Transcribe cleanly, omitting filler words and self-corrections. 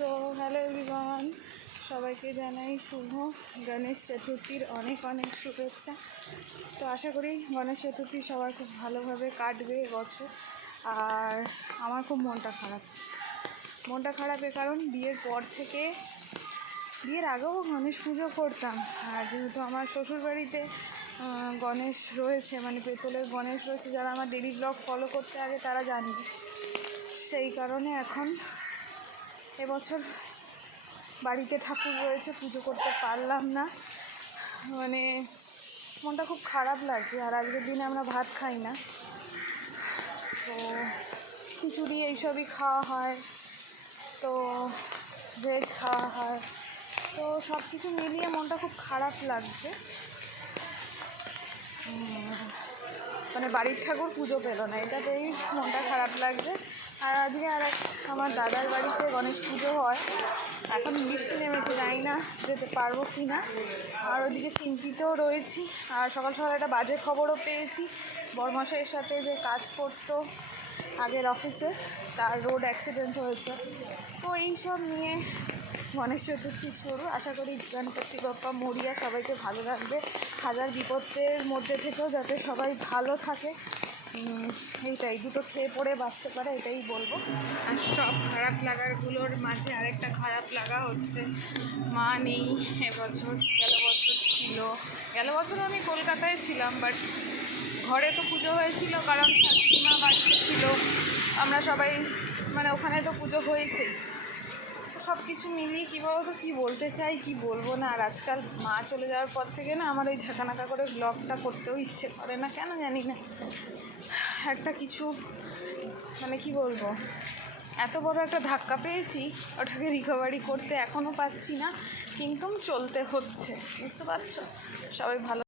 So hello everyone, সবাইকে জানাই শুভ গণেশ চতুর্থীর অনেক অনেক শুভেচ্ছা। তো আশা করি গণেশ চতুর্থী সবার খুব ভালোভাবে কাটবে এবছর। আর আমার খুব মনটা খারাপ এ কারণ বিয়ের পর থেকে, বিয়ের আগেও গণেশ পুজো করতাম, আর যেহেতু আমার শ্বশুরবাড়িতে গণেশ রয়েছে, মানে পেতলের গণেশ রয়েছে, যারা আমার ডেইলি ব্লগ ফলো করতে আগে তারা জানি, সেই কারণে এখন এবছর বাড়িতে ঠাকুর রয়েছে, পুজো করতে পারলাম না। মানে মনটা খুব খারাপ লাগছে। আর আজকের দিনে আমরা ভাত খাই না, তো খিচুড়ি এইসবই খাওয়া হয়, তো ভেজ খাওয়া হয়, তো সব কিছু মিলিয়ে মনটা খুব খারাপ লাগছে। মানে বাড়ির ঠাকুর পুজো পেলো না, এটাতেই মনটা খারাপ লাগছে। আর আজকে আমার দাদার বাড়িতে গণেশ পুজো হয়, এখন বৃষ্টি নেমেছে, জানি না যেতে পারবো কি না। আর ওদিকে চিন্তিতও রয়েছি। আর সকাল সকাল একটা বাজে খবরও পেয়েছি, বড়মশাইয়ের সাথে যে কাজ করতো আগের অফিসে, তার রোড অ্যাক্সিডেন্ট হয়েছে। তো এইসব নিয়ে গণেশ চতুর্থী শুরু। আশা করি গণপতি বাপ্পা মরিয়া সবাইকে ভালো রাখবে, হাজার বিপদের মধ্যে থেকেও যাতে সবাই ভালো থাকে, এইটাই, দুটো খেয়ে পড়ে বাঁচতে পারে, এটাই বলবো। আর সব খারাপ লাগারগুলোর মাঝে আরেকটা খারাপ লাগা হচ্ছে, মা নেই এবছর। গেল বছর আমি কলকাতায় ছিলাম, বাট ঘরে তো পুজো হয়েছিল, কারণ শাশুড়িমা বাড়িতে ছিল, আমরা সবাই মানে ওখানে তো পুজো হয়েছেই। তো সব কিছু মিলিয়ে কী বলতো, কী বলতে চাই কী বলবো না। আর আজকাল মা চলে যাওয়ার পর থেকে না আমার ওই ঝাঁকানাকা করে ব্লগটা করতেও ইচ্ছে করে না, কেন জানি না। একটা কিছু মানে কি বলবো, এত বড় একটা ধাক্কা পেয়েছি, ওটাকে রিকভারি করতে এখনও পাচ্ছি না, কিন্তু চলতে হচ্ছে, বুঝতে পারছো। সবাই ভালো।